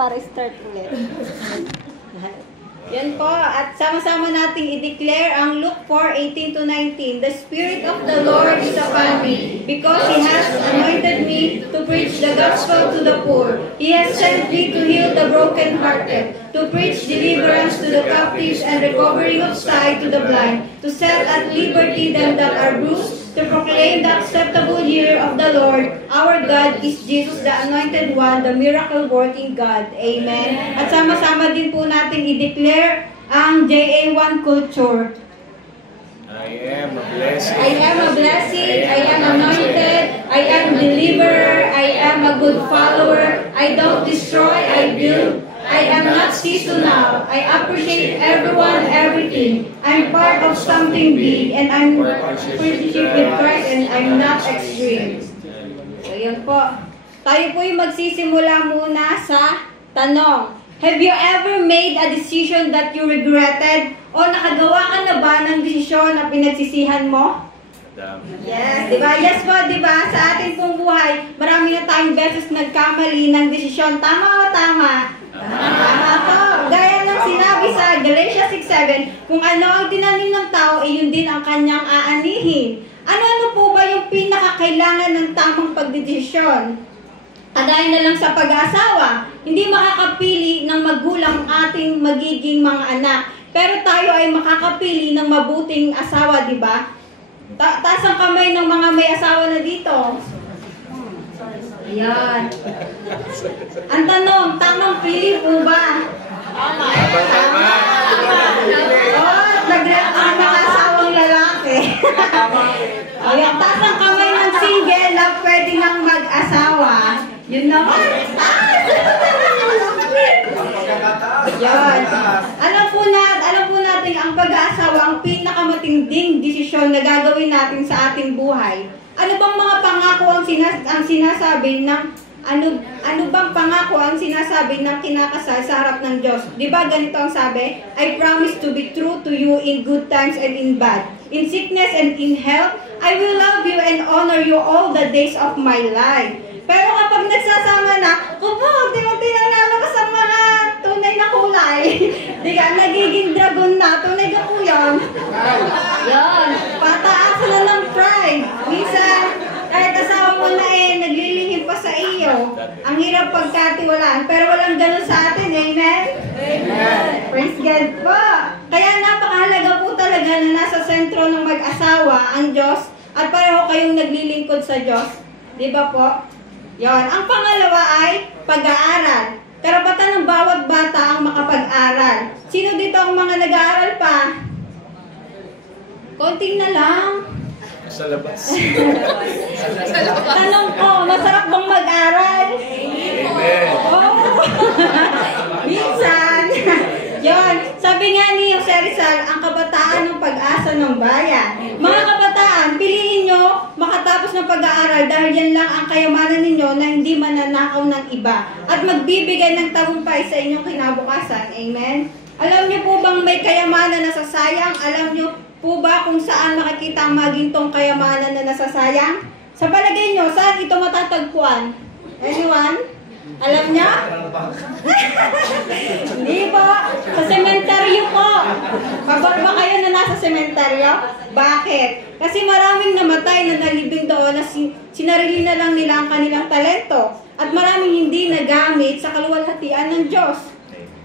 para start ulit. Yan po, at sama-sama nating i-declare ang Luke 4:18-19. The Spirit of the Lord is upon me, because He has anointed me to preach the gospel to the poor. He has sent me to heal the brokenhearted, to preach deliverance to the captives and recovering of sight to the blind, to set at liberty them that are bruised, to proclaim the acceptable year of the Lord. Our God is Jesus, the Anointed One, the miracle-working God. Amen. At sama-sama din po natin i-declare ang JA1 culture. I am a blessing. I am a blessing. I am anointed. I am deliverer. I am a good follower. I don't destroy, I build. I am not seasonal. I appreciate everyone, everything. I'm part of something big, and I'm partnership with Christ, and I'm not extreme. So yan po. Tayo po yung magsisimula muna sa tanong. Have you ever made a decision that you regretted? O nakagawa ka na ba ng desisyon na pinagsisihan mo? Yes, di ba? Yes po, di ba? Sa ating pong buhay, marami na tayong beses nagkamali ng desisyon. Tama o tama? Tama po. Gaya ng sinabi sa Galatia 6:7, kung ano ang tinanim ng tao, yun din ang kanyang aanihin. Ano-ano po ba yung pinakakailangan ng tamang pagdedesisyon? Kagaya na lang sa pag-aasawa, hindi makakapili ng magulang ating magiging mga anak. Pero tayo ay makakapili ng mabuting asawa, di ba? Taas ang kamay ng mga may asawa na dito. Ayan. Ang tanong, tamang pili po ba? Tama. Oh, nag-react ang mga asawang lalaki. Ayan, taas ang kamay ng single na pwede nang mag-asawa. Yun naman. Yan. Alam po natin ang pag-aasawa ang pinakamatinding desisyon na gagawin natin sa ating buhay. Ano bang mga pangako ang sinasabi ng ano bang pangako ang sinasabi ng kinakasal sa harap ng Diyos? 'Di ba ganito ang sabi? I promise to be true to you in good times and in bad, in sickness and in health. I will love you and honor you all the days of my life. Pero kapag nagsasama na, unti-unti na lalabas ang mga tunay na kulay. Di ka, nagiging dragon na, tunay ka po yan. Yan, pataas na ng pride. Minsan, kahit asawa mo na naglilihim pa sa iyo. Ang hirap pagkatiwalaan, pero walang ganun sa atin, amen? Amen. Praise God po. Kaya napakahalaga po talaga na nasa sentro ng mag-asawa ang Diyos at pareho kayong naglilingkod sa Diyos. Di ba po? Yon. Ang pangalawa ay pag-aaral. Karapatan ng bawat bata ang makapag-aral. Sino dito ang mga nag-aaral pa? Konting na lang. Sa labas. Tanong ko, masarap bang mag-aral? Amen. Oh. Minsan. Yon. Sabi nga ni Jose Rizal, ang kabataan ng pag-asa ng bayan. Mga kabataan, piliin nyo makatapos ng pag-aaral dahil yan lang ang kayamanan ninyo na hindi mananakaw ng iba at magbibigay ng tagumpay sa inyong kinabukasan. Amen? Alam nyo po bang may kayamanan na nasasayang? Alam nyo po ba kung saan makikita ang magintong kayamanan na nasasayang? Sa palagay nyo, saan ito matatagpuan? Anyone? Alam niya? Hindi po. Sa sementeryo po. Pabor ba kayo na nasa sementeryo? Bakit? Kasi maraming namatay na nalibing doon na sinarili na lang nila ang kanilang talento. At maraming hindi nagamit sa kaluwalhatian ng Diyos.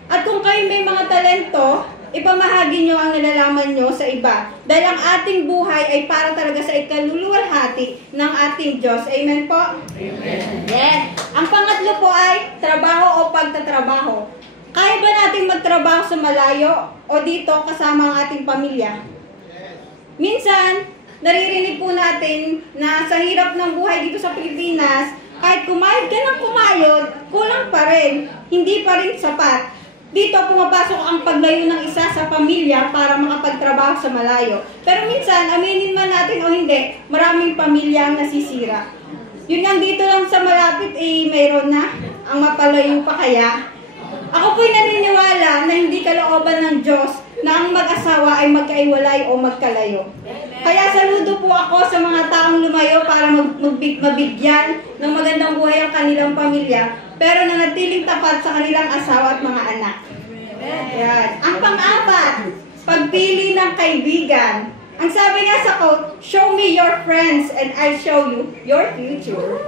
At kung kayo may mga talento, ipamahagi nyo ang nalalaman nyo sa iba. Dahil ang ating buhay ay para talaga sa ikaluluwalhati ng ating Diyos. Amen po? Amen. Yes. Ang pangatlo po ay trabaho o pagtatrabaho. Kaya ba natin magtrabaho sa malayo o dito kasama ang ating pamilya? Minsan, naririnig po natin na sa hirap ng buhay dito sa Pilipinas, kahit kumayod ka ng kumayod, kulang pa rin. Hindi pa rin sapat. Dito pumapasok ang paglayo ng isa sa pamilya para makapagtrabaho sa malayo. Pero minsan, aminin man natin o hindi, maraming pamilya ang nasisira. Yun nga dito lang sa malapit, mayroon na ang mapalayo pa kaya. Ako po'y naniniwala na hindi kalooban ng Diyos na ang mag-asawa ay magkaiwalay o magkalayo. Kaya saludo po ako sa mga taong lumayo para mabigyan ng magandang buhay ang kanilang pamilya, pero nanatiling tapat sa kanilang asawa at mga anak. Yan. Ang pang-apat, pagpili ng kaibigan. Ang sabi nga sa quote, show me your friends and I'll show you your future.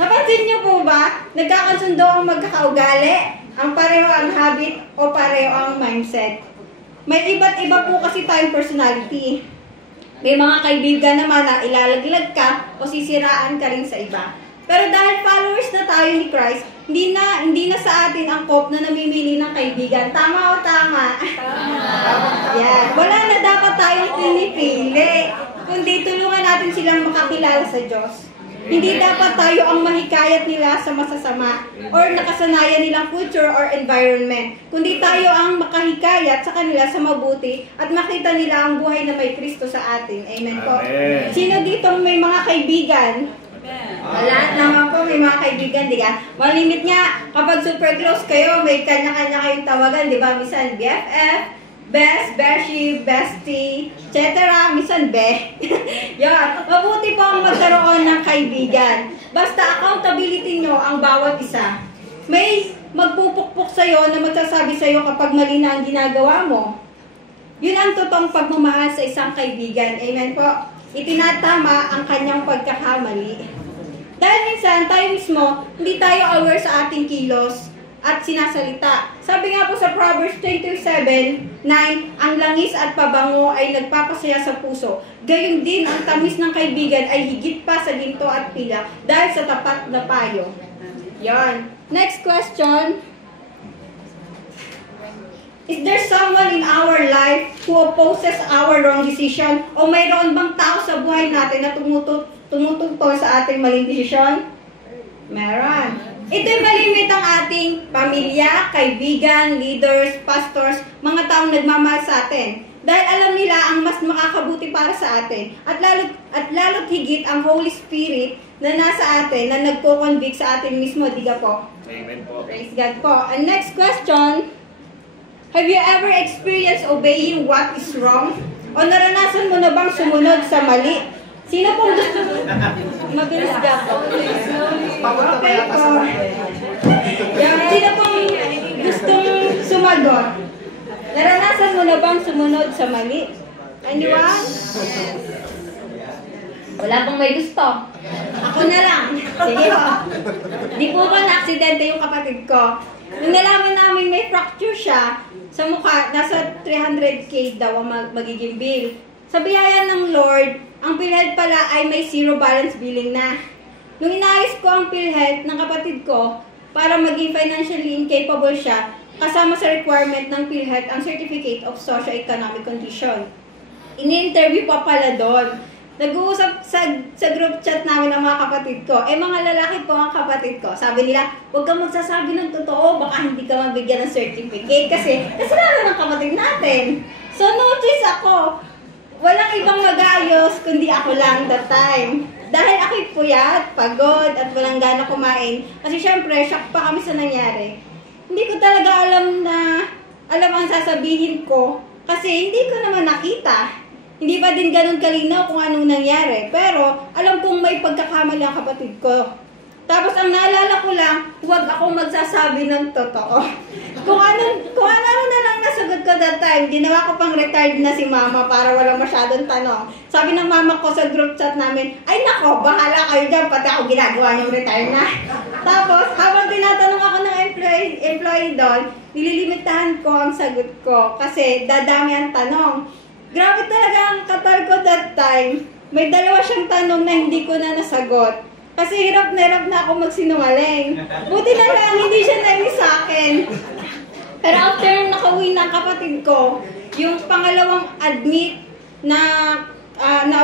Napansin niyo po ba, nagkakasundo ang magkakaugali, ang pareho ang habit o pareho ang mindset. May iba't iba po kasi tayong personality. May mga kaibigan naman na ilalaglag ka o sisiraan ka rin sa iba. Pero dahil followers na tayo ni Christ, hindi na sa atin ang cop na namimili ng kaibigan. Tama o tama? Yan. Wala na dapat tayong pinipili, kundi tulungan natin silang makakilala sa Diyos. Hindi dapat tayo ang mahikayat nila sa masasama or nakasanayan nilang culture or environment, kundi tayo ang makahikayat sa kanila sa mabuti at makita nila ang buhay na may Kristo sa atin. Amen po. Amen. Sino dito may mga kaibigan? Wala naman po, may mga kaibigan, di ka? Malimit nga, kapag super close kayo, may kanya-kanya kayong tawagan, di ba? Minsan BFF, Best, Beshi, Bestie, etc. Minsan Be. Yan. Mabuti po ang magkaroon ng kaibigan. Basta accountability nyo ang bawat isa. May magpupukpok sa'yo na magsasabi sa'yo kapag mali na ang ginagawa mo. Yun ang totoong pagmamahal sa isang kaibigan. Amen po. Itinatama ang kanyang pagkakamali. Dahil minsan, tayo mismo, hindi tayo aware sa ating kilos at sinasalita. Sabi nga po sa Proverbs 27:9, ang langis at pabango ay nagpapasaya sa puso. Gayon din, ang tamis ng kaibigan ay higit pa sa ginto at pila dahil sa tapat na payo. Yan. Next question. Is there someone in our life who opposes our wrong decision? O mayroon bang tao sa buhay natin na tumutugtol sa ating maling desisyon? Meron. Ito'y malimit ang ating pamilya, kaibigan, leaders, pastors, mga taong nagmamahal sa atin. Dahil alam nila ang mas makakabuti para sa atin. At lalo't higit ang Holy Spirit na nasa atin, na nagko-convict sa atin mismo. Diga po. Amen po. Praise God po. And next question. Have you ever experienced obeying what is wrong? O naranasan mo na bang sumunod sa mali? Sino pong gusto? Mabilis ka po. Okay po. Sino pong gustong sumagot? Naranasan mo na bang sumunod sa mali? Anyone? Yes. Wala pong may gusto. Ako na lang. Sige po. Di po ba na-aksidente yung kapatid ko? Nung nalaman namin may fracture siya sa mukha, nasa 300K daw ang magiging bill. Sa biyaya ng Lord, ang PhilHealth pala ay may zero balance billing na. Nung inayos ko ang PhilHealth ng kapatid ko para maging financially incapable siya, kasama sa requirement ng PhilHealth ang Certificate of Socio-Economic Condition. Ini-interview pa pala doon. Nag-uusap sa group chat namin ng mga kapatid ko. Mga lalaki po ang kapatid ko. Sabi nila, huwag kang magsasabi ng totoo, baka hindi ka mabigyan ng certificate kasi kasalanan ng kapatid natin. So notice ako, walang ibang mag-aayos kundi ako lang that time. Dahil ako'y puyat, pagod, at walang gana kumain. Kasi syempre, shock pa kami sa nangyari. Hindi ko talaga alam ang sasabihin ko kasi hindi ko naman nakita. Hindi pa din ganun kalinaw kung anong nangyari. Pero alam kong may pagkakamali ang kapatid ko. Tapos ang naalala ko lang, huwag akong magsasabi ng totoo. Kung ano na lang nasagot ko that time, ginawa ko pang retired na si mama para walang masyadong tanong. Sabi ng mama ko sa group chat namin, ay nako, bahala kayo dyan, pati ako ginagawa niyong retire na. Tapos, habang tinatanong ako ng employee doon, nililimitahan ko ang sagot ko kasi dadami ang tanong. Grabe talaga ang katal ko that time. May dalawa siyang tanong na hindi ko na nasagot. Kasi hirap na ako magsinungaling. Buti na lang, hindi siya nainis sa akin. Pero after nakauwi na kapatid ko, yung pangalawang admit na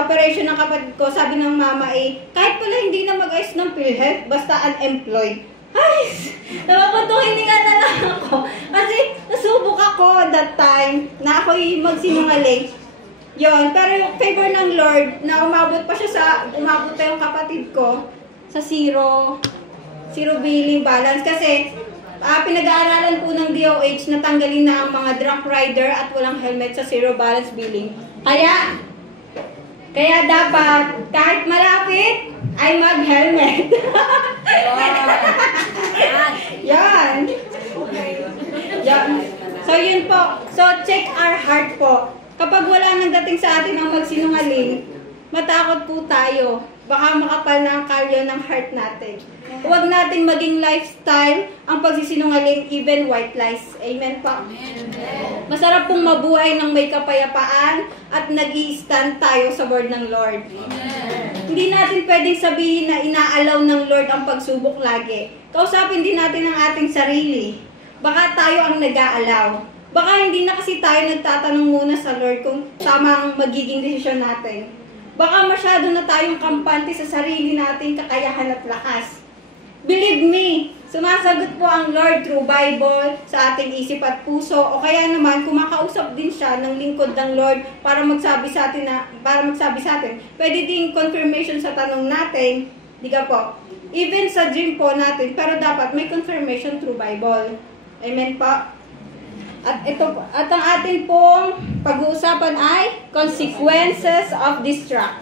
operation ng kapatid ko, sabi ng mama kahit pala hindi na mag-ayos ng PhilHealth, basta unemployed. Ay, napapatungininga na lang ako. Kasi nasubok ako that time na ako'y magsinungaling. Yon, pero yung favor ng Lord na umabot pa yung kapatid ko sa zero billing balance. Kasi pinag-aaralan po ng DOH na tanggalin na ang mga drunk rider at walang helmet sa zero balance billing. Kaya, Kaya dapat, kahit malapit, ay mag-helmet. Yan. Yan. So, yun po. So, check our heart po. Kapag wala nang dating sa atin ang magsinungaling, matakot po tayo. Baka makapal na ang kalyo ng heart natin. Huwag nating maging lifestyle ang pagsisinungaling, even white lies. Amen po. Masarap pong mabuhay ng may kapayapaan at nag-i-stand tayo sa word ng Lord. Hindi natin pwedeng sabihin na inaalaw ng Lord ang pagsubok lagi. Kausapin din natin ang ating sarili. Baka tayo ang nag-aalaw. Baka hindi na kasi tayo nagtatanong muna sa Lord kung tama ang magiging desisyon natin. Baka masyado na tayong kampante sa sarili nating kakayahan at lakas. Believe me, sumasagot po ang Lord through Bible sa ating isip at puso, o kaya naman kumakausap din siya ng lingkod ng Lord para magsabi sa atin. Pwede din confirmation sa tanong natin, di ka po? Even sa dream po natin, pero dapat may confirmation through Bible. Amen po. At ang ating pong pag-uusapan ay consequences of distract.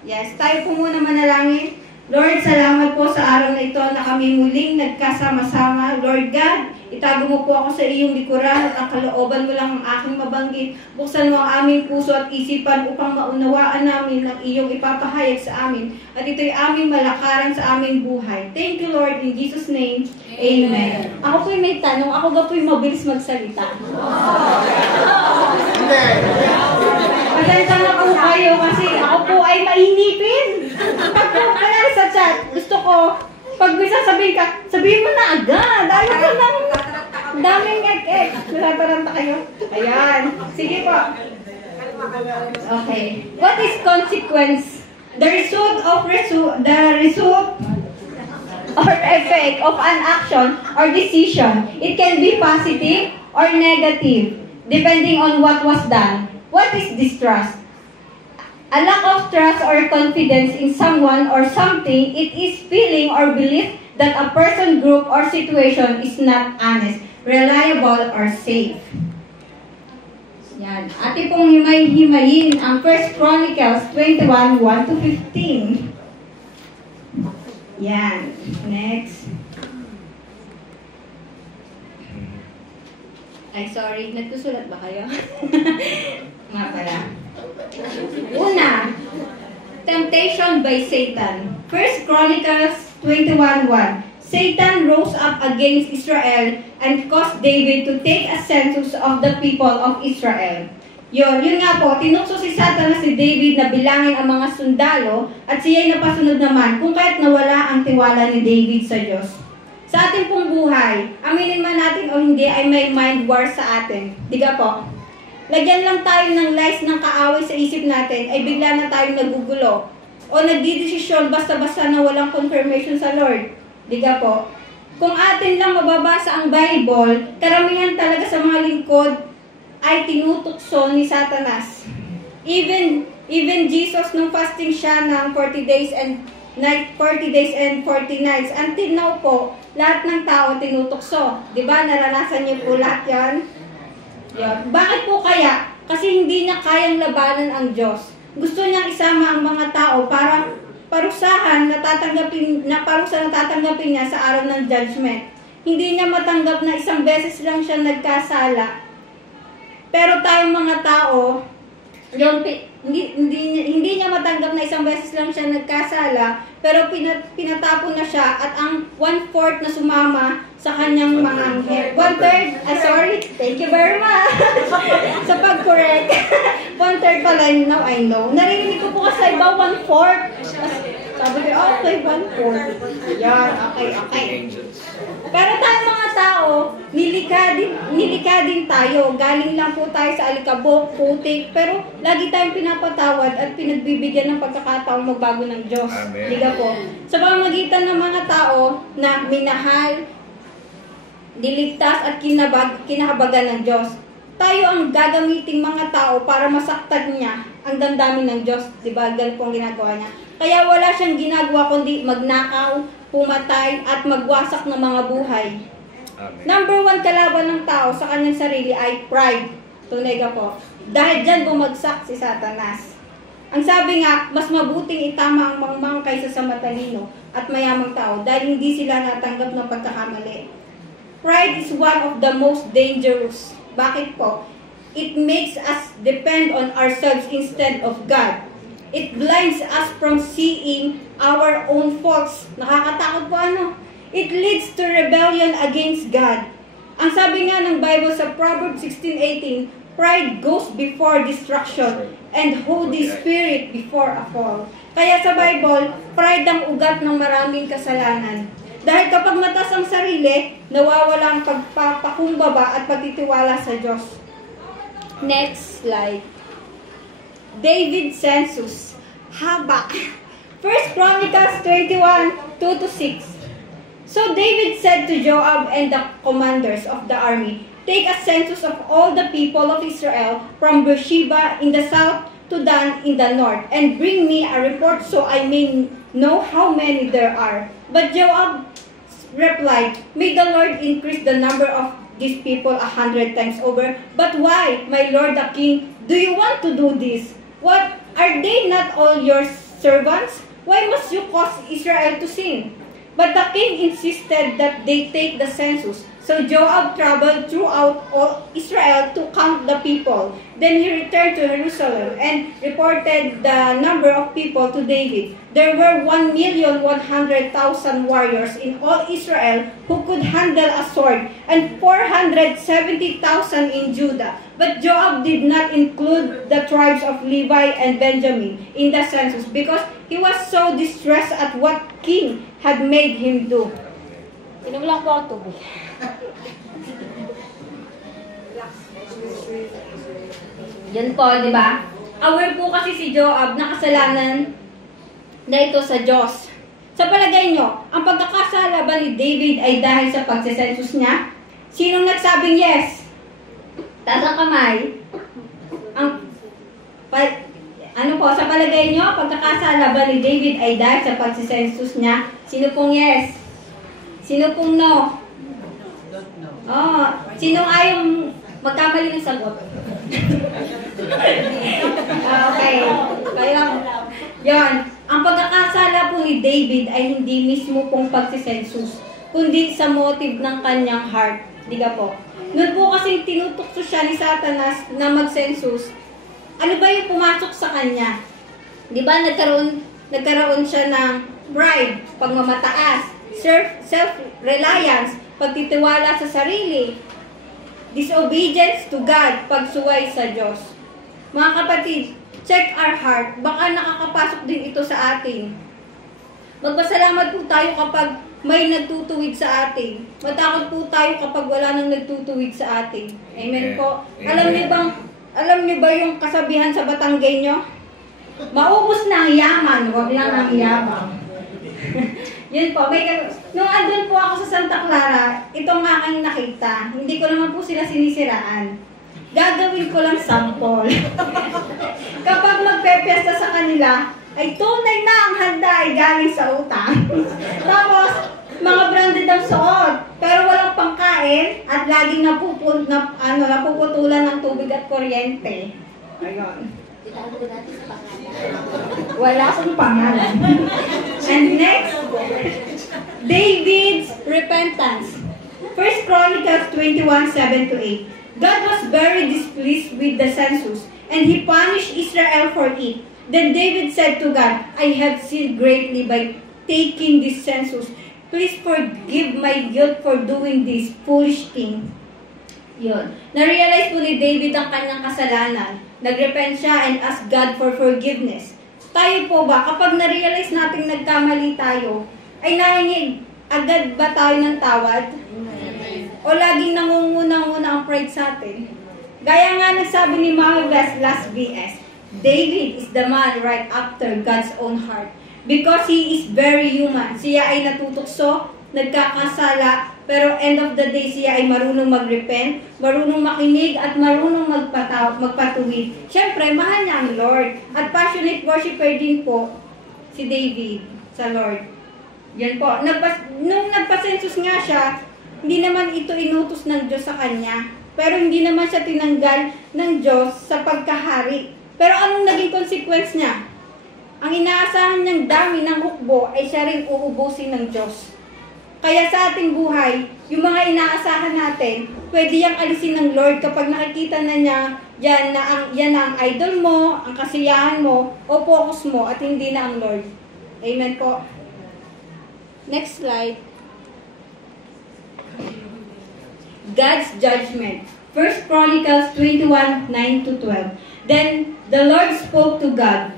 Yes, tayo po muna manalangin. Lord, salamat po sa araw na ito na kami muling nagkasama-sama. Lord God, itago mo po ako sa iyong likuran at ang kalooban mo lang ang aking mabanggit. Buksan mo ang aming puso at isipan upang maunawaan namin ang iyong ipapahayag sa amin. At ito'y aming malakaran sa aming buhay. Thank you, Lord, in Jesus' name. Amen. Ako po'y may tanong. Ako ba po'y mabilis magsalita? Pasensya na po kayo kasi ako po ay mainipin. Pag kanari sa chat, gusto ko, pag may sasabihin ka, sabihin mo na agad. Ayaw ko ng daming ek-ek. Natataranta kayo? Ayan. Sige po. Okay. What is consequence? The result or effect of an action or decision. It can be positive or negative, depending on what was done. What is distrust? A lack of trust or confidence in someone or something. It is feeling or belief that a person, group, or situation is not honest, reliable, or safe. Yan. Ate pong himay-himayin ang 1 Chronicles 21, 1-15. Yan. Next. Ay, sorry. Nagsusulat ba kayo? Nga pala. Una, temptation by Satan. 1 Chronicles 21:1. Satan rose up against Israel and caused David to take a census of the people of Israel. Yun nga po, tinukso si Satan na si David na bilangin ang mga sundalo at siya'y napasunod naman kung kaya't nawala ang tiwala ni David sa Diyos. Sa ating pong buhay, aminin man natin o hindi ay may mind war sa atin. Diga po? Lagyan lang tayo ng lies ng kaaway sa isip natin ay bigla na tayong nagugulo o nagdidesisyon basta-basta na walang confirmation sa Lord. Diga po? Kung atin lang mababasa ang Bible, karamihan talaga sa mga lingkod ay tinutukso ni Satanas. Even Jesus nung fasting siya ng 40 days and 40 nights. Until now po, lahat ng tao tinutukso. 'Di ba? Naranasan niyo po lahat 'yan. Yan. Bakit po kaya? Kasi hindi niya kayang labanan ang Diyos. Gusto niyang isama ang mga tao para parusahan na tatanggapin niya sa araw ng judgment. Hindi niya matanggap na isang beses lang siya nagkasala. Pero tayong mga tao, hindi niya matanggap na isang beses lang siya nagkasala, pero pinatapon na siya at ang 1/4 na sumama sa kanyang mga anghel. 1/3, sorry, thank you very much sa pag-correct. 1/3 pala, now I know. Narinig ko po kasi sa iba 1/4. Sabi ko, okay, 1/4. Yan, okay. Pero tayo mga tao, nilikha din tayo. Galing lang po tayo sa alikabok, putik, pero lagi tayong pinapatawad at pinagbibigyan ng pagkakataong magbago ng Diyos. Amen. Diga po. Sa pamamagitan ng mga tao na minahal, diligtas at kinahabagan ng Diyos. Tayo ang gagamiting mga tao para masaktan niya ang damdamin ng Diyos. Diba? Ganun po ang ginagawa niya. Kaya wala siyang ginagawa kundi magnakaw, pumatay, at magwasak ng mga buhay. Amen. Number 1 kalaban ng tao sa kanyang sarili ay pride. Tunay ka po. Dahil dyan bumagsak si Satanas. Ang sabi nga, mas mabuting itama ang mangmang kaysa sa matalino at mayamang tao dahil hindi sila natanggap ng pagkakamali. Pride is one of the most dangerous. Bakit po? It makes us depend on ourselves instead of God. It blinds us from seeing our own faults. Nakakatakot po ano? It leads to rebellion against God. Ang sabi nga ng Bible sa Proverbs 16:18, pride goes before destruction and Holy Spirit before a fall. Kaya sa Bible, pride ang ugat ng maraming kasalanan. Dahil kapag matas ang sarili, nawawala ang pagpapakumbaba at pagtitiwala sa Diyos. Next slide. David's census. Haba. 1 Chronicles 21:2-6. So David said to Joab and the commanders of the army, take a census of all the people of Israel from Beersheba in the south to Dan in the north, and bring me a report so I may know how many there are. But Joab replied, may the Lord increase the number of these people 100 times over. But why, my lord the king, do you want to do this? What, are they not all your servants? Why must you cause Israel to sin? But the king insisted that they take the census. So Joab traveled throughout all Israel to count the people. Then he returned to Jerusalem and reported the number of people to David. There were 1,100,000 warriors in all Israel who could handle a sword, and 470,000 in Judah. But Joab did not include the tribes of Levi and Benjamin in the census because he was so distressed at what king had made him do. Inom lang po ang tubig. Yan po, di ba? Aware po kasi si Joab na kasalanan na ito sa Diyos. Sa palagay nyo, ang pagkakasala ba ni David ay dahil sa pagsisensus niya? Sinong nagsabing yes? Taas ang kamay. Ano po, sa palagay nyo, pagkakasala ba ni David ay dahil sa pagsisensus niya? Sino pong yes? Sino pong no? Oh, sinong ayaw magkamali ng sagot? Okay. Kaya, yon. Ang pagkakasala po ni David ay hindi mismo pong pagsisensus, kundi sa motive ng kanyang heart. Di ka po? Noon po kasi tinutukso siya ni Satanas na mag-sensus. Ano ba yung pumasok sa kanya? Di ba nagkaroon siya ng pride, pagmamataas, self-reliance, pagtitiwala sa sarili, disobedience to God, pagsuway sa Diyos. Mga kapatid, check our heart. Baka nakakapasok din ito sa atin. Magpasalamat po tayo kapag may nagtutuwid sa atin. Matakot po tayo kapag wala nang nagtutuwid sa atin. Amen po. Amen. Alam niyo ba yung kasabihan sa Batanggenyo? Maubos na ang yaman, wag lang ang yabang. Yun po, nung andun po ako sa Santa Clara, itong aking nakita. Hindi ko naman po sila sinisiraan. Gagawin ko lang sample. Kapag magpepiesta sa kanila, ay tunay na ang handa ay galing sa utang. Tapos, mga branded ang suot, pero walang pangkain at laging napuputulan ng tubig at kuryente. Ayun. Wala akong pangalan. And next, David's repentance. 1 Chronicles 21:7-8. God was very displeased with the census, and he punished Israel for it. Then David said to God, I have sinned greatly by taking this census. Please forgive my guilt for doing this foolish thing. Yun. Na-realize po ni David ang kanyang kasalanan. Nag-repent siya and asked God for forgiveness. Tayo po ba, kapag na-realize natin nagkamali tayo, ay nahingi agad ba tayo ng tawad? O laging nangunguna-nguna ang pride sa atin? Gaya nga nagsabi ni Mama Bess last BS, David is the man right after God's own heart. Because he is very human. Siya ay natutukso, nagkakasala, pero end of the day siya ay marunong mag-repent, marunong makinig, at marunong magpatuwid. Siyempre, mahal niya ang Lord. At passionate worshiper din po si David sa Lord. Yan po. Nung nagpasensus nga siya, hindi naman ito inutos ng Diyos sa kanya. Pero hindi naman siya tinanggal ng Diyos sa pagkahari. Pero anong naging consequence niya? Ang inaasahan niyang dami ng hukbo ay siya rin uubusin ng Diyos. Kaya sa ating buhay, yung mga inaasahan natin, pwede yang alisin ng Lord kapag nakikita na niya yan na ang idol mo, ang kasiyahan mo, o focus mo, at hindi na ang Lord. Amen po. Next slide. God's judgment. 1 Chronicles 21, 9-12. Then the Lord spoke to God.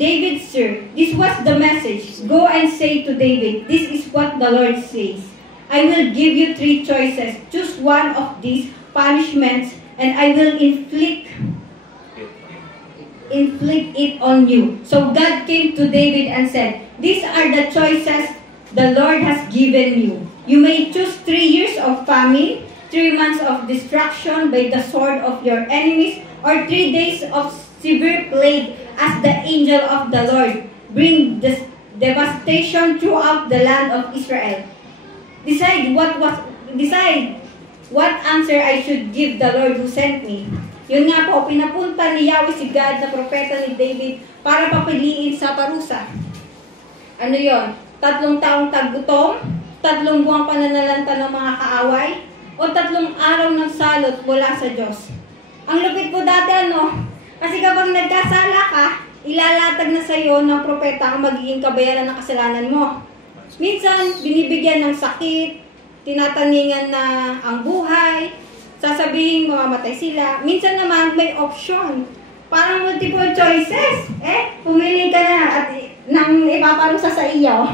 David, sir, this was the message. Go and say to David, this is what the Lord says. I will give you 3 choices. Choose one of these punishments, and I will inflict it on you. So God came to David and said, these are the choices the Lord has given you. You may choose 3 years of famine, 3 months of destruction by the sword of your enemies, or 3 days of severe plague as the angel of the Lord bring this devastation throughout the land of Israel. Decide what answer I should give the Lord who sent me. Yun nga po, pinapunta ni Yahweh si God na propeta ni David para papiliin sa parusa. Ano yon? 3 taong taggutom, 3 buwang pananalanta ng mga kaaway, o 3 araw ng salot mula sa Diyos. Ang lupit po dati kasi kapag nagkasala ka, ilalatag na sa iyo ng propeta ang magiging kabayaran ng kasalanan mo. Minsan, binibigyan ng sakit, tinataningan na ang buhay, sasabihin mamamatay sila. Minsan naman, may option. Parang multiple choices. Pumili ka na at nang ipaparusa sa iyo.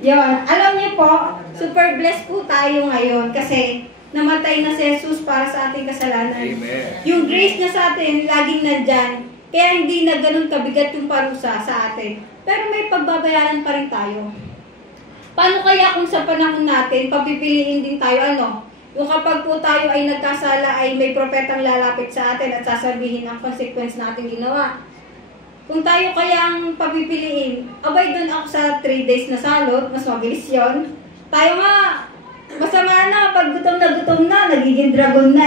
Yun. Alam niyo po, super blessed po tayo ngayon kasi namatay na si Jesus para sa ating kasalanan. Amen. Yung grace na sa atin, laging nandyan. Kaya hindi na ganun kabigat yung parusa sa atin. Pero may pagbabayaran pa rin tayo. Paano kaya kung sa panahon natin, papipiliin din tayo yung kapag po tayo ay nagkasala ay may propetang lalapit sa atin at sasabihin ang consequence na ating ginawa. Kung tayo kaya ang papipiliin, abay doon ako sa 3 days na salot, mas mabilis yun. Tayo nga, masama na, pag gutom na, nagiging dragon na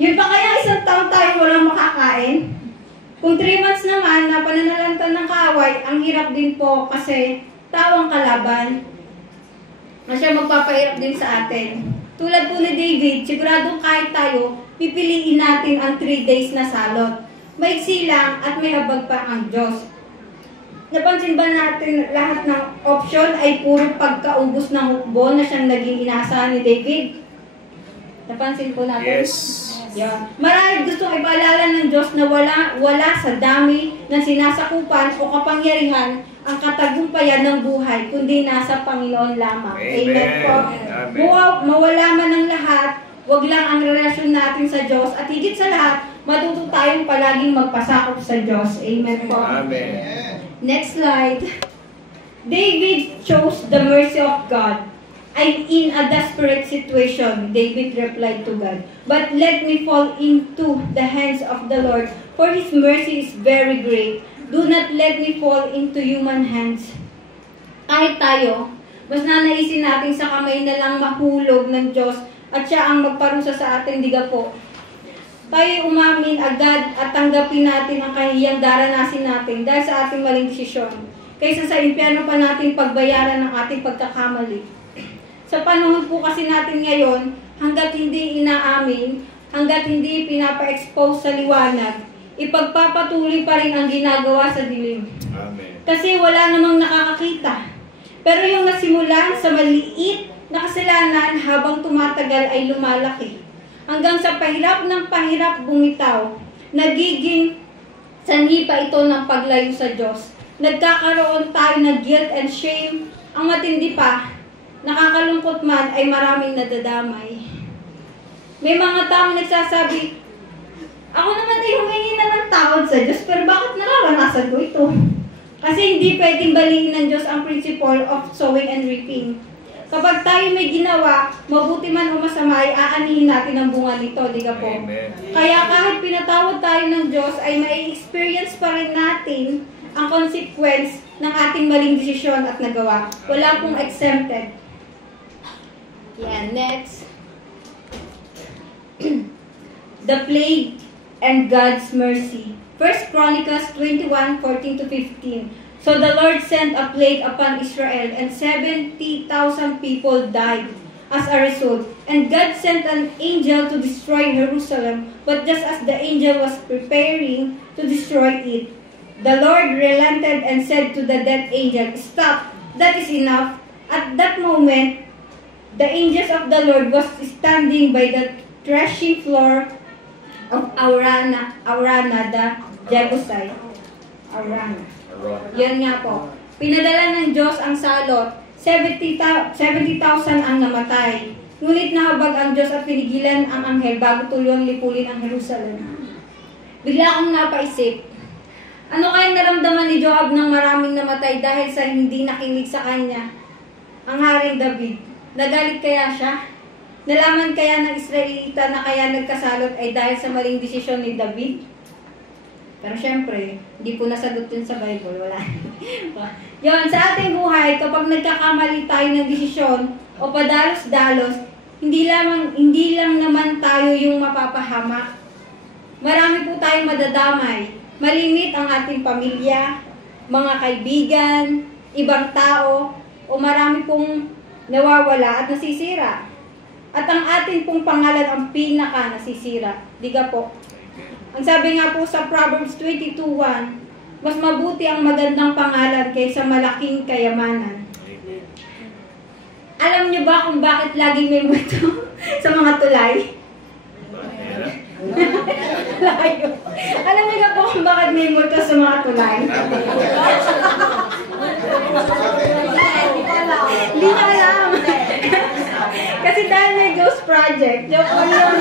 Yun pa kaya 1 taon tayo walang makakain? Kung 3 months naman na pananalantan ng kaaway, ang hirap din po kasi tao ang kalaban na siya magpapahirap din sa atin. Tulad po ni David, siguradong kahit tayo, pipiliin natin ang 3 days na salot. Maiksi lang at may habag pa ang Diyos. Napansin ba natin lahat ng option ay puro pagkaubos ng hukbo na siyang naging inaasahan ni David? Napansin po natin? Yes. Yan. Marahil gustong ipaalala ng Diyos na wala sa dami ng sinasakupan o kapangyarihan ang katagumpayan ng buhay, kundi nasa Panginoon lamang. Amen po. Amen. Mawala man ang lahat, wag lang ang relasyon natin sa Diyos at higit sa lahat, matuto tayong palaging magpasakop sa Diyos. Amen po. Amen. Next slide. David chose the mercy of God. I'm in a desperate situation, David replied to God. But let me fall into the hands of the Lord, for His mercy is very great. Do not let me fall into human hands. Kahit tayo, mas nanaisin natin sa kamay na lang mahulog ng Diyos at siya ang magparusa sa ating diga po. Tayo umamin agad at tanggapin natin ang kahiyang daranasin natin dahil sa ating maling desisyon, kaysa sa impyerno pa natin pagbayaran ng ating pagkakamali. Sa panahon po kasi natin ngayon, hanggat hindi inaamin, hanggat hindi pinapa-expose sa liwanag, ipagpapatuloy pa rin ang ginagawa sa dilim. Amen. Kasi wala namang nakakakita. Pero yung nasimulan sa maliit na kasalanan habang tumatagal ay lumalaki. Hanggang sa pahirap ng pahirap bumitaw, nagiging sanhi pa ito ng paglayo sa Diyos. Nagkakaroon tayo ng guilt and shame. Ang matindi pa, nakakalungkot man ay maraming nadadamay. May mga taong nagsasabi, ako naman ay humingi na ng tawad sa Diyos, pero bakit nararanasan ko ito? Kasi hindi pwedeng baliin ng Diyos ang principle of sowing and reaping. Kapag tayo may ginawa, mabuti man o masama, ay aanihin natin ang bunga nito, di ka po? Amen. Kaya kahit pinatawad tayo ng Diyos, ay mai-experience pa rin natin ang consequence ng ating maling desisyon at nagawa. Wala pong exempted. Yan, next. The plague and God's mercy. 1 Chronicles 21:14-15. So the Lord sent a plague upon Israel, and 70,000 people died as a result. And God sent an angel to destroy Jerusalem, but just as the angel was preparing to destroy it, the Lord relented and said to the death angel, "Stop, that is enough." At that moment, the angels of the Lord was standing by the threshing floor of Aurana the Jebusite. Aurana. Yan nga po. Pinadala ng Diyos ang salot. 70,000 ang namatay. Ngunit nahabag ang Diyos at pinigilan ang anghel bago tuluyang lipulin ang Jerusalem. Bigla akong napaisip, ano kaya naramdaman ni Joab ng maraming namatay dahil sa hindi nakinig sa kanya? Ang Haring David, nagalit kaya siya? Nalaman kaya ng Israelita na kaya nagkasalot ay dahil sa maling desisyon ni David? Pero syempre, hindi po nasagot yun sa Bible. Wala. Yun, sa ating buhay, kapag nagkakamali tayo ng desisyon o padalos-dalos, hindi lang naman tayo yung mapapahamak. Marami po tayong madadamay. Malimit ang ating pamilya, mga kaibigan, ibang tao, o marami pong nawawala at nasisira. At ang ating pong pangalan ang pinaka nasisira. Diga po. Ang sabi nga po sa Proverbs 22:1, mas mabuti ang magandang pangalan kaysa malaking kayamanan. Alam niyo ba kung bakit laging may multo sa mga tulay? Layo. Alam niyo ba po kung bakit may multo sa mga tulay? Hindi na alam. Kasi dahil may ghost project. Joke on yun.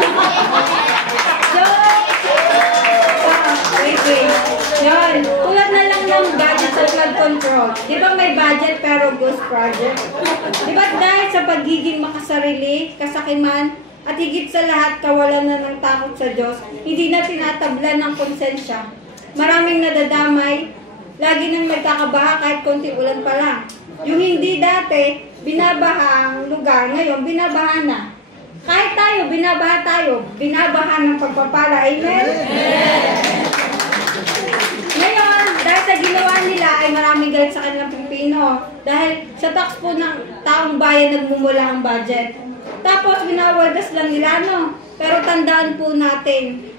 Joke! Wait. Yun. Tulad na lang ng gadget sa flood control. Di ba may budget pero ghost project? Di ba dahil sa pagiging makasarili, kasakiman, at higit sa lahat kawalan na ng takot sa Diyos, hindi na tinatablan ng konsensya. Maraming nadadamay, lagi nang nagkakabaha kahit konti ulan pa lang. Yung hindi dati, binabaha ang lugar, ngayon binabaha na. Kahit tayo, binabaha ng pagpapala. Amen? Ngayon, dahil sa ginawa nila ay maraming galit sa kanilang Pilipino. Dahil sa tax po ng taong bayan nagmumula ang budget. Tapos, winawadas lang nila, no? Pero tandaan po natin,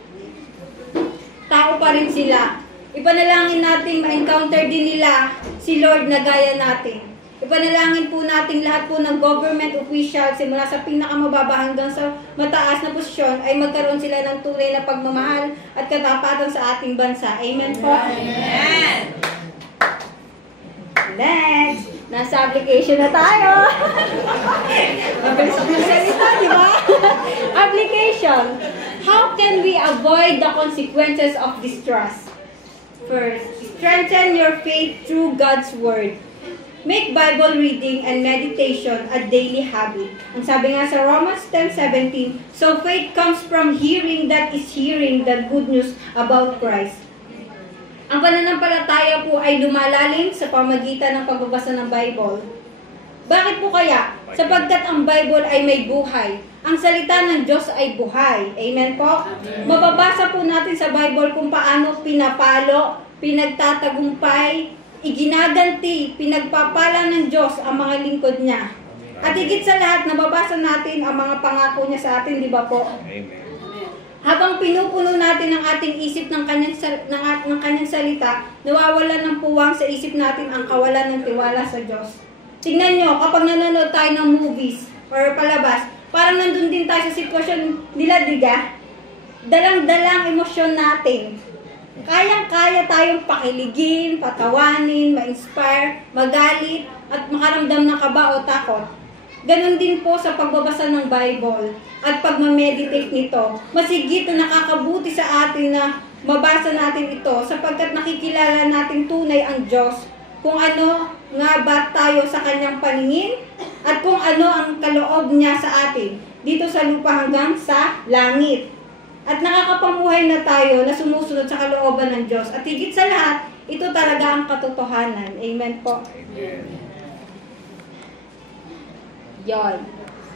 tao pa rin sila. Ipanalangin natin ma-encounter din nila si Lord na gaya natin. Ipanalangin po natin lahat po ng government officials simula sa pinakamababa hanggang sa mataas na posisyon ay magkaroon sila ng tunay na pagmamahal at katapatan sa ating bansa. Amen po? Amen! Next! Nasa application na tayo. Mabilis-bilis salita, di ba? Application. How can we avoid the consequences of distrust? First, strengthen your faith through God's Word. Make Bible reading and meditation a daily habit. Ang sabi nga sa Romans 10:17, so faith comes from hearing, that is hearing the good news about Christ. Ang pananampalataya po ay lumalalim sa pamagitan ng pagbabasa ng Bible. Bakit po kaya? Sapagkat ang Bible ay may buhay. Ang salita ng Diyos ay buhay. Amen po? Mababasa po natin sa Bible kung paano pinapalo, pinagtatagumpay, iginaganti, pinagpapala ng Diyos ang mga lingkod niya. At higit sa lahat, nababasa natin ang mga pangako niya sa atin, di ba po? Amen. Habang pinupuno natin ang ating isip ng kanyang salita, nawawalan ng puwang sa isip natin ang kawalan ng tiwala sa Diyos. Tingnan nyo, kapag nanonood tayo ng movies or palabas, parang nandun din tayo sa sitwasyon nila, diga? Dalang-dalang emosyon natin. Kayang-kaya tayong pakiligin, patawanin, ma-inspire, magalit, at makaramdam ng kaba o takot. Ganon din po sa pagbabasa ng Bible at pagmameditate nito. Masigit na nakakabuti sa atin na mabasa natin ito sapagkat nakikilala natin tunay ang Diyos, kung ano nga ba tayo sa kanyang paningin at kung ano ang kaloob niya sa atin dito sa lupa hanggang sa langit. At nakakapamuhay na tayo na sumusunod sa kalooban ng Diyos. At higit sa lahat, ito talaga ang katotohanan. Amen po. Amen. Yon.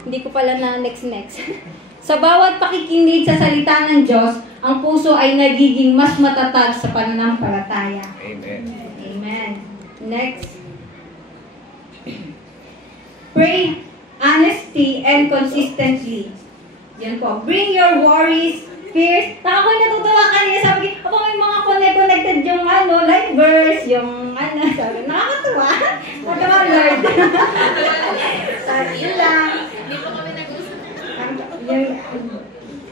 Hindi ko pala na next. Sa bawat pakikinig sa salita ng Diyos, ang puso ay nagiging mas matatag sa pananampalataya. Amen. Amen. Next. Pray honesty and consistently. Yan po. Bring your worries, fears. Ako natutuwa kanina, sabi ko, may mga connected yung life verse, yung sabi, nakakatuwa. Nakakatuwa, Lord. Yun lang. Hindi pa kami nag-usap.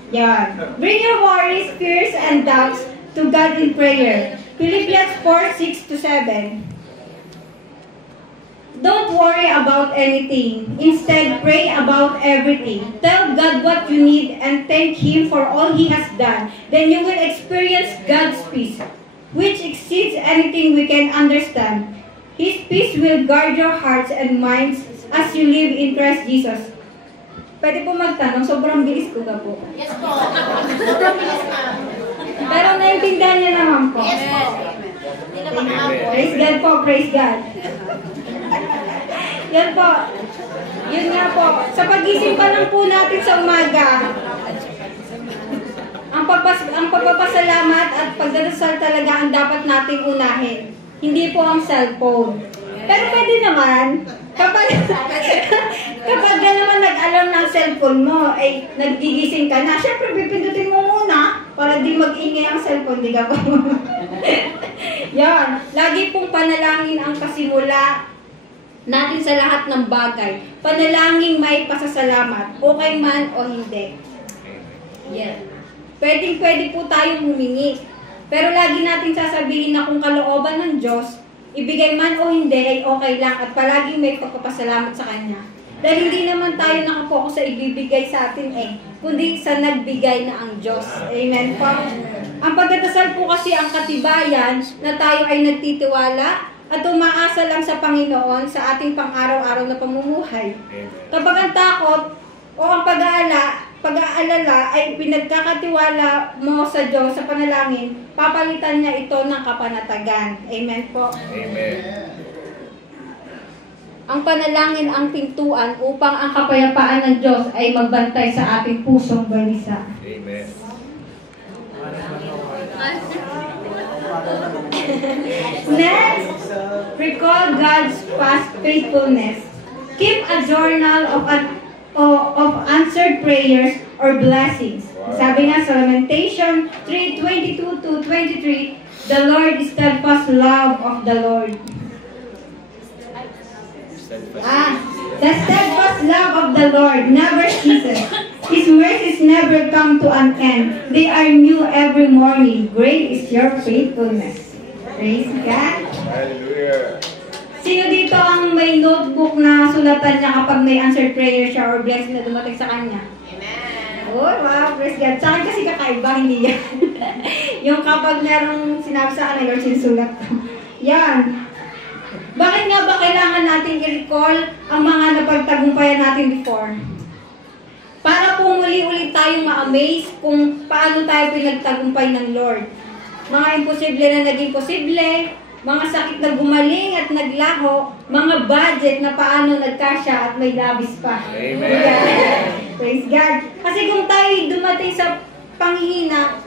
Yan. Bring your worries, fears, and doubts to God in prayer. Philippians 4:6-7. Don't worry about anything. Instead, pray about everything. Tell God what you need and thank Him for all He has done. Then you will experience God's peace, which exceeds anything we can understand. His peace will guard your hearts and minds as you live in Christ Jesus. Pwede po magtanong, sobrang bilis ko ba po? Yes po. Sobrang bilis na. Pero naintindihan niya naman po. Yes po. Hindi na makahabol. Praise God po, praise God. Yan po. Yun nga po. Sa pagising pa lang po natin sa umaga, ang pagpapasalamat at pagdadasal talaga ang dapat nating unahin. Hindi po ang cellphone. Pero pwede naman, kapag naman nag-alarm ng cellphone mo, ay nagigising ka na, syempre pipindutin mo muna para di mag-ingay ang cellphone, di ka ba? Yan. Lagi pong panalangin ang kasimula natin sa lahat ng bagay. Panalangin may pasasalamat, okay man o hindi. Yeah. Pwede po tayong humingi. Pero lagi natin sasabihin na kung kalooban ng Diyos, ibigay man o hindi ay okay lang at palaging may pagpapasalamat sa Kanya. Dahil hindi naman tayo nakapokus sa ibibigay sa atin kundi sa nagbigay na ang Diyos. Amen po. Ang pagdadasal po kasi ang katibayan na tayo ay nagtitiwala at umaasa lang sa Panginoon sa ating pang-araw-araw na pamumuhay. Kapag ang takot o ang pag-aalala ay pinagkakatiwala mo sa Diyos sa panalangin, papalitan niya ito ng kapanatagan. Amen po. Amen. Ang panalangin ang pintuan upang ang kapayapaan ng Diyos ay magbantay sa ating pusong balisa. Amen. Next, recall God's past faithfulness. Keep a journal of answered prayers or blessings. Sabi nga sa Lamentation 3:22-23, the Lord is steadfast love of the Lord. The steadfast love of the Lord never ceases. His mercies never come to an end. They are new every morning. Great is your faithfulness. Praise God. Hallelujah. Sino dito ang may notebook na sulatan niya kapag may answered prayer siya or blessing na dumating sa kanya? Amen. Oh, wow, praise God. Sa akin kasi kakaiba, hindi yan. Yung kapag merong sinabi sa akin, Lord, sinusulat ko. Yan. Bakit nga ba kailangan natin i-recall ang mga napagtagumpayan natin before? Para po muli-ulit tayong ma-amaze kung paano tayo pinagtagumpay ng Lord. Mga imposible na naging posible, mga sakit na gumaling at naglaho, mga budget na paano nagkasya at may labis pa. Amen. Praise God. Kasi kung tayo dumating sa panghihina,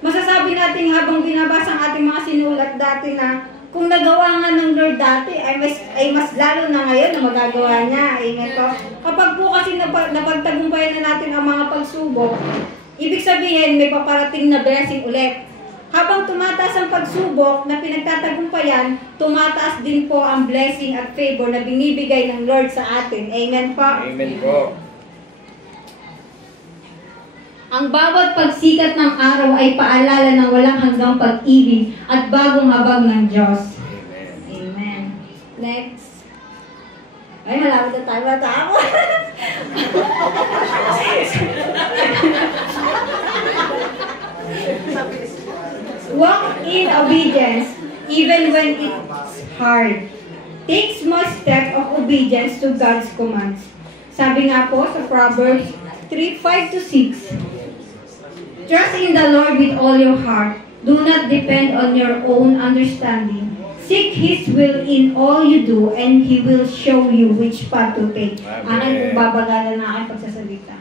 masasabi natin habang binabasa ang ating mga sinulat dati na kung nagawa nga ng Lord dati, ay mas lalo na ngayon na magagawa niya. Amen po. Kapag po kasi napagtagumpayan na natin ang mga pagsubok, ibig sabihin may paparating na blessing ulit. Habang tumataas ang pagsubok na pinagtatagumpayan, tumataas din po ang blessing at favor na binibigay ng Lord sa atin. Amen po. Amen po. Ang bawat pagsikat ng araw ay paalala ng walang hanggang pag-ibig at bagong habag ng Diyos. Amen. Amen. Next. Ay, malapit na tayo. Matako. Walk in obedience even when it's hard. Take small steps of obedience to God's commands. Sabi nga po sa Proverbs 3:5-6. Trust in the Lord with all your heart. Do not depend on your own understanding. Seek His will in all you do, and He will show you which path to take. Akin kung babagalan na aking pagsasalita.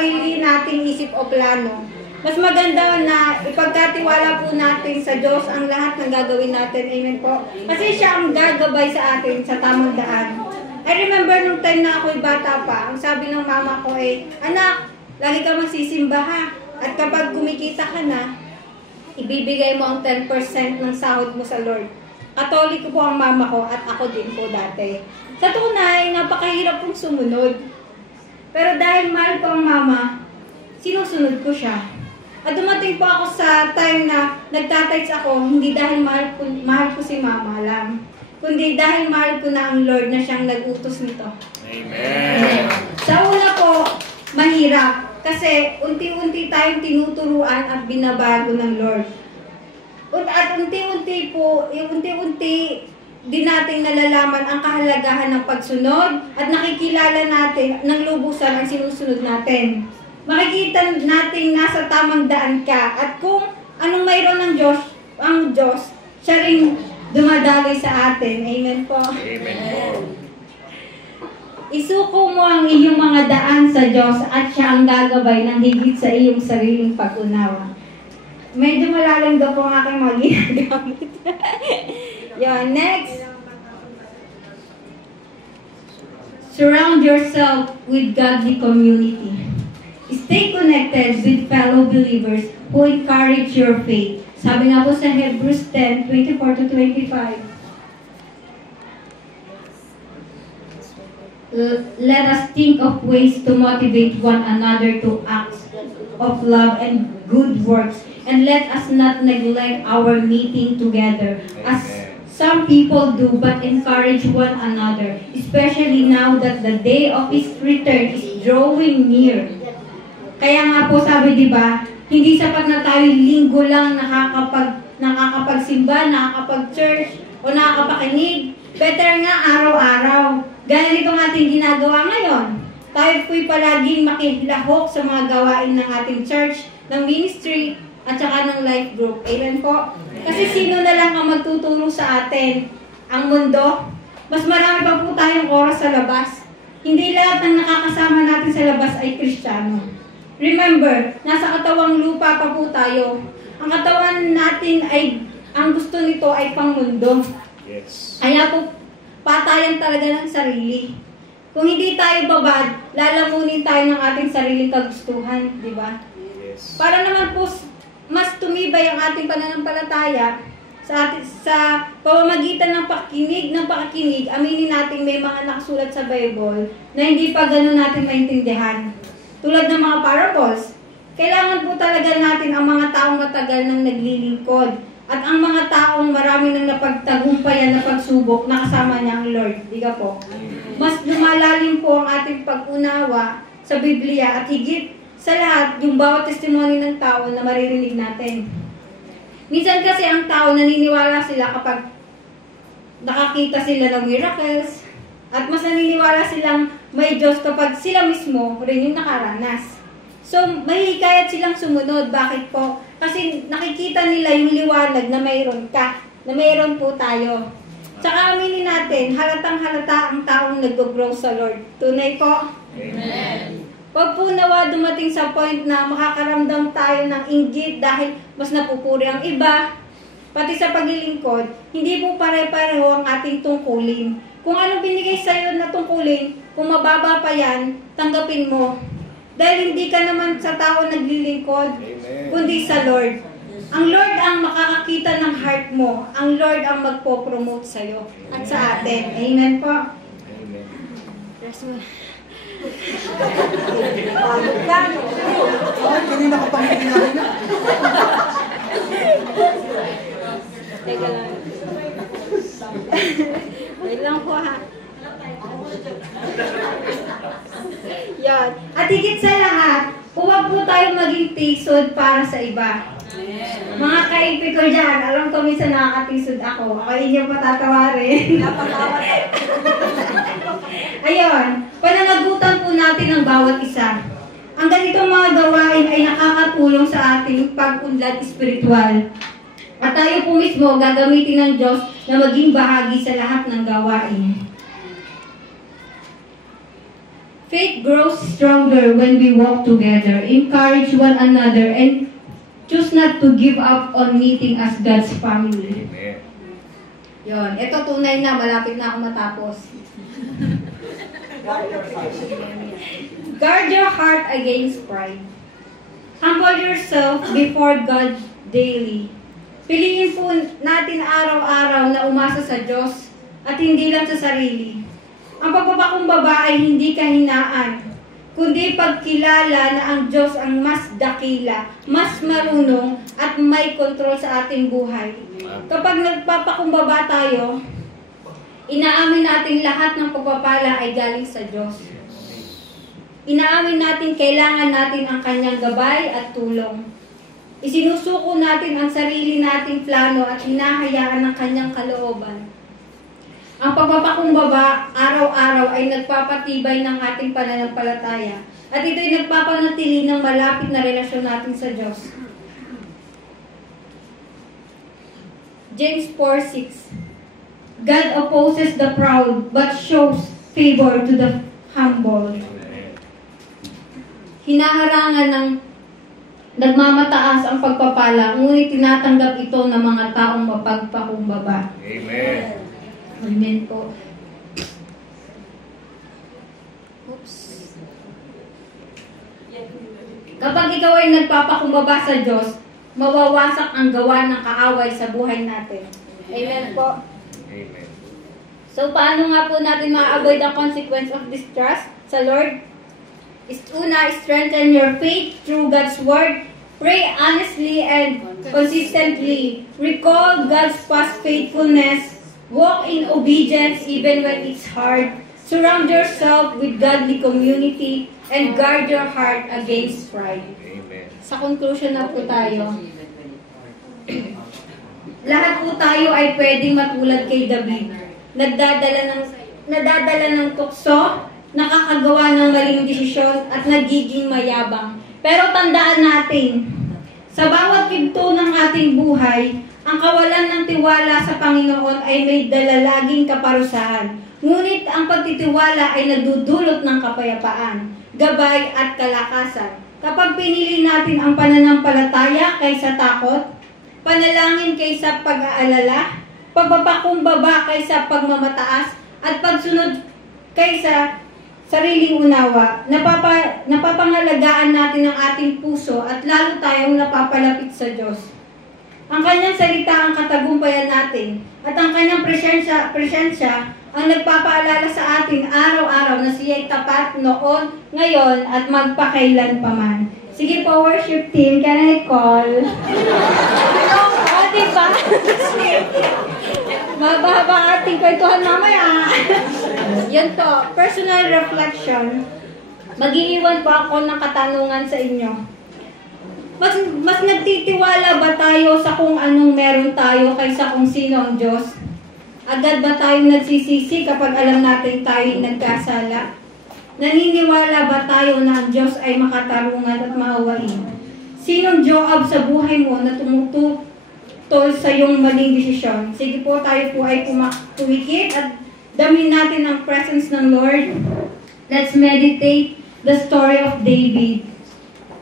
sarili nating isip o plano. Mas maganda na ipagkatiwala po natin sa Diyos ang lahat ng gagawin natin. Amen po. Kasi siya ang gagabay sa atin sa tamang daan. I remember nung time na ako'y bata pa, ang sabi ng mama ko anak, lagi ka magsisimba ha. At kapag kumikita ka na, ibibigay mo ang 10% ng sahod mo sa Lord. Katoliko po ang mama ko at ako din po dati. Sa tunay, napakahirap pong sumunod. Pero dahil mahal ko ang mama, sinusunod ko siya. At dumating po ako sa time na nagtatights ako, hindi dahil mahal ko si mama lang, kundi dahil mahal ko na ang Lord na siyang nag-utos nito. Amen. Sa una po, mahirap. Kasi unti-unti tayong tinuturuan at binabago ng Lord. At unti-unti po, unti-unti din natin nalalaman ang kahalagahan ng pagsunod at nakikilala natin ng lubusan ang sinusunod natin. Makikita natin nasa tamang daan ka at kung anong mayroon ng Diyos, ang Diyos, siya rin dumadaloy sa atin. Amen po. Amen po. Isuko mo ang iyong mga daan sa Diyos at siya ang gagabay ng higit sa iyong sariling pag-unawa. Medyo malalim daw po ang aking mga ginagamit. Yan, next. Surround yourself with godly community. Stay connected with fellow believers who encourage your faith. Sabi nga po sa Hebrews 10:24-25. Let us think of ways to motivate one another to acts of love and good works. And let us not neglect our meeting together as some people do, but encourage one another, especially now that the day of His return is drawing near. Kaya nga po sabi, di ba, hindi sapat na tayo linggo lang nakakapagsimba, nakakapag-church, o nakakapakinig. Better nga araw-araw. Ganito ang ating ginagawa ngayon. Tayo po'y palaging makilahok sa mga gawain ng ating church, ng ministry, at saka ng life group. Amen po? Kasi sino na lang ang magtuturo sa atin? Ang mundo? Mas marami pa po tayong oras sa labas. Hindi lahat ng nakakasama natin sa labas ay Kristiyano. Remember, nasa katawang lupa pa po tayo. Ang katawan natin ay, ang gusto nito ay pangmundo. Yes. Kaya po, patayan talaga ng sarili. Kung hindi tayo babad, lalamunin tayo ng ating sariling kagustuhan, di ba? Yes. Para naman po, mas tumibay ang ating pananampalataya sa pamamagitan ng pakikinig, aminin natin may mga nakasulat sa Bible na hindi pa ganun natin maintindihan. Tulad ng mga parables, kailangan po talaga natin ang mga taong matagal nang naglilingkod at ang mga taong marami nang napagtagumpayan na pagsubok na kasama niya ang Lord. Diga po. Mas lumalalim po ang ating pag-unawa sa Biblia at higit sa lahat, yung bawat testimony ng tao na maririnig natin. Minsan kasi ang tao naniniwala sila kapag nakakita sila ng miracles at mas naniniwala silang may Diyos kapag sila mismo rin yung nakaranas. So, mahihikayat silang sumunod. Bakit po? Kasi nakikita nila yung liwanag na mayroon ka, na mayroon po tayo. Tsaka aminin natin, halatang halata ang taong nag-grow sa Lord. Tunay po? Amen. Pag po nawa dumating sa point na makakaramdam tayo ng inggit dahil mas napupuri ang iba, pati sa paglilingkod, hindi po pare-pareho ang ating tungkulin. Kung anong binigay sa'yo na tungkulin, kung mababa pa yan, tanggapin mo. Dahil hindi ka naman sa tao naglilingkod, kundi sa Lord. Ang Lord ang makakakita ng heart mo. Ang Lord ang magpo-promote sa'yo at sa atin. Amen po. Amen. Rest mo. Ay, kanina ka pang hinahin na. Teka lang. Wait lang po ha. Yan. At higit sa lahat, huwag po tayong maging tisod para sa iba. Mga kaipi ko dyan, alam ko minsan nakakatisod ako. Ako inyong patatawarin. Ayun, pananagutan po natin ang bawat isa. Ang ganitong mga gawain ay nakakatulong sa ating pag-unlad espiritual. At tayo po mismo gagamitin ng Diyos na maging bahagi sa lahat ng gawain. Faith grows stronger when we walk together, encourage one another, and choose not to give up on meeting as God's family. Amen. Yon, ito tunay na, malapit na ako matapos. Guard your heart against pride. Humble yourself before God daily. Piliin po natin araw-araw na umasa sa Diyos at hindi lang sa sarili. Ang pagpapakumbaba ay hindi kahinaan, kundi pagkilala na ang Diyos ang mas dakila, mas marunong at may kontrol sa ating buhay. Kapag nagpapakumbaba tayo, inaamin natin lahat ng pagpapala ay galing sa Diyos. Inaamin natin kailangan natin ang Kanyang gabay at tulong. Isinusuko natin ang sarili nating plano at hinahayaan ng Kanyang kalooban. Ang pagpapakumbaba araw-araw ay nagpapatibay ng ating pananampalataya at ito'y nagpapanatili ng malapit na relasyon natin sa Diyos. James 4:6. God opposes the proud but shows favor to the humble. Hinaharangan ng nagmamataas ang pagpapala, ngunit tinatanggap ito ng mga taong mapagpakumbaba. Amen. Amen po. Oops. Kapag ikaw ay nagpapakumbaba sa Diyos, mawawasak ang gawa ng kaaway sa buhay natin. Amen po. Amen. So, paano nga po natin ma-avoid ang consequence of distrust sa Lord? Una, strengthen your faith through God's Word. Pray honestly and consistently. Recall God's past faithfulness. Walk in obedience even when it's hard. Surround yourself with godly community and guard your heart against pride. Amen. Sa conclusion na po tayo. Lahat po tayo ay pwedeng matulad kay David. Nadadala ng tukso, nakakagawa ng maling desisyon at nagiging mayabang. Pero tandaan natin, sa bawat pinto ng ating buhay, ang kawalan ng tiwala sa Panginoon ay may dalalaging kaparusahan. Ngunit ang pagtitiwala ay nagdudulot ng kapayapaan, gabay at kalakasan. Kapag pinili natin ang pananampalataya kaysa takot, panalangin kaysa pag-aalala, pagpapakumbaba kaysa pagmamataas, at pagsunod kaysa sariling unawa, napapangalagaan natin ang ating puso at lalo tayong napapalapit sa Diyos. Ang Kanyang salita ang katagumpayan natin at ang Kanyang presensya ang nagpapaalala sa atin araw-araw na Siya'y tapat noon, ngayon at magpakailan pa man. Sige po, worship team, can I call? O, diba? Mababa ating kwentuhan mamaya. Yan po, personal reflection. Mag-iiwan po ako ng katanungan sa inyo. Mas nagtitiwala ba tayo sa kung anong meron tayo kaysa kung sino ang Diyos? Agad ba tayong nagsisisi kapag alam natin tayo'y nagkasala? Naniniwala ba tayo na ang Diyos ay makatarungan at maawain? Sinong Joab sa buhay mo na tumututol sa iyong maling desisyon? Sige po, tayo po ay tumikit at damin natin ang presence ng Lord. Let's meditate the story of David.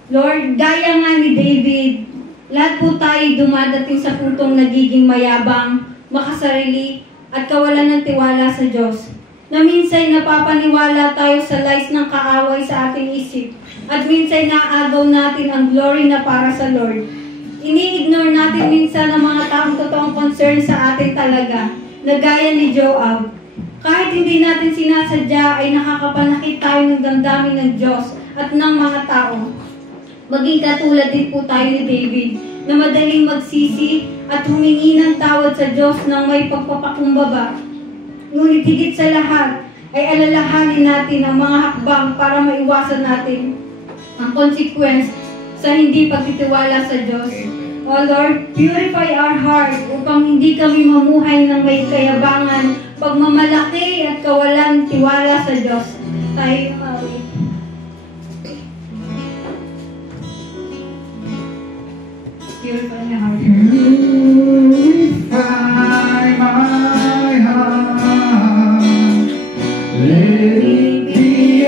Lord, gaya nga ni David, lahat po tayo dumadating sa puntong nagiging mayabang, makasarili, at kawalan ng tiwala sa Diyos. Na minsan napapaniwala tayo sa lies ng kaaway sa ating isip, at minsan naagaw natin ang glory na para sa Lord. Ini-ignore natin minsan ang mga taong totoong concern sa atin talaga, na gaya ni Joab. Kahit hindi natin sinasadya ay nakakapanakit tayo ng damdamin ng Diyos at ng mga tao. Maging katulad din po tayo ni David na madaling magsisi at humingi ng tawad sa Diyos ng may pagpapakumbaba. Ngunit higit sa lahat ay alalahanin natin ang mga hakbang para maiwasan natin ang consequence sa hindi pagtitiwala sa Diyos. O Lord, purify our heart upang hindi kami mamuhay ng may kayabangan, pagmamalaki at kawalan tiwala sa Diyos. Tayo mawit. Purify my heart. Purify my heart. Let it be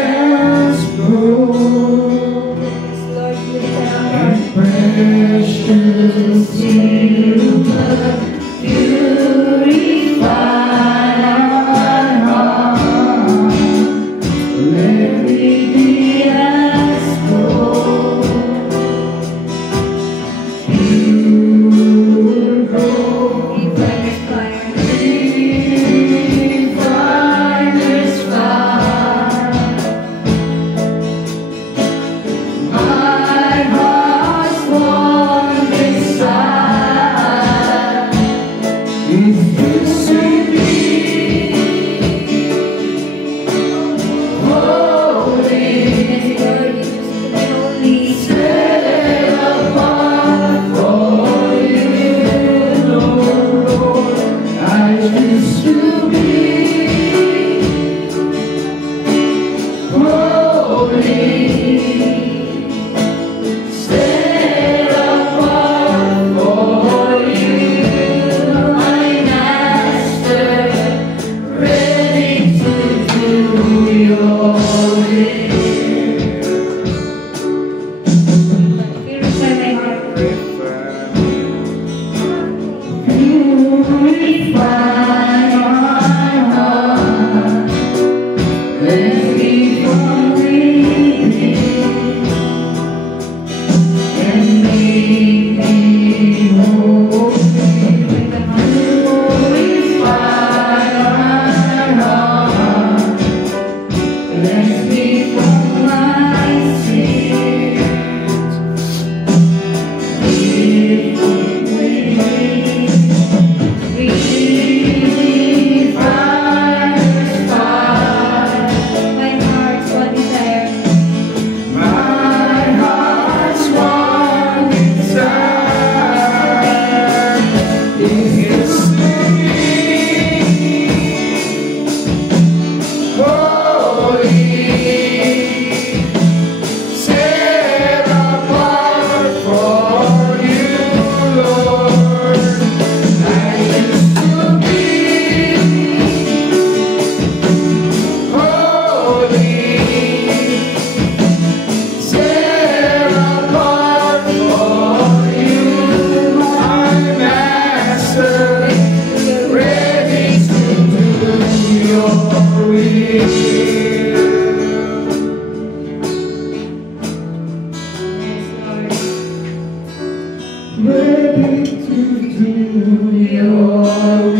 your will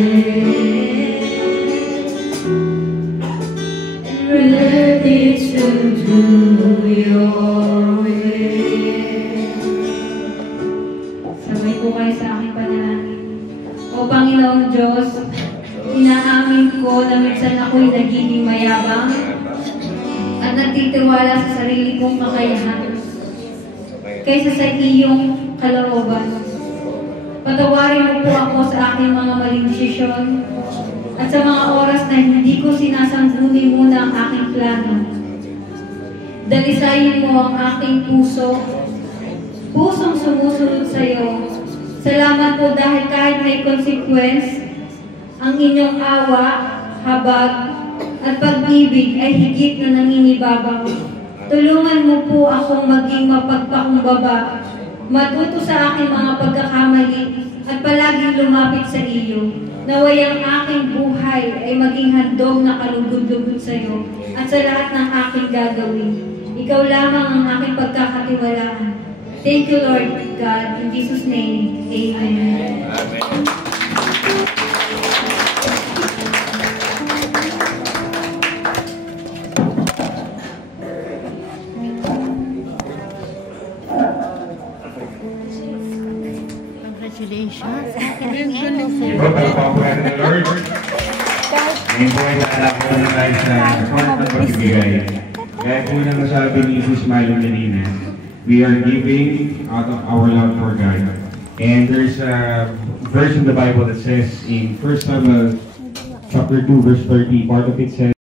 and ready to do your will. Sabay po kayo sa aking panalangin. O Panginoong Diyos, inaamin ko na minsan ako'y nagiging mayabang at nagtitiwala sa sarili kong kakayahan kaysa sa iyong kalooban. Patawarin mo po ako sa aking mga maling desisyon at sa mga oras na hindi ko sinasangguni muna ang aking plano. Dalisayin mo ang aking pusong sumusunod sa iyo. Salamat po dahil kahit may consequence, ang inyong awa, habag, at pag-ibig ay higit na nangingibabaw. Tulungan mo po akong maging mapagpakumbaba, matuto sa aking mga pagkakamali, at palaging lumapit sa iyo. Naway ang aking buhay ay maging handog na kalugod-lugod sa iyo at sa lahat ng aking gagawin. Ikaw lamang ang aking pagkakatiwalaan. Thank you, Lord God. In Jesus' name, Amen. Amen. Congratulations. Iba pala po ang pwede ng Lord. Ngayon po ay lalako na tayo sa kwart ng pagbibigay. Gaya po na nasabi ni Sis Milo kanina, we are giving out of our love for God. And there's a verse in the Bible that says in 1 Samuel chapter 2 verse 30, part of it says,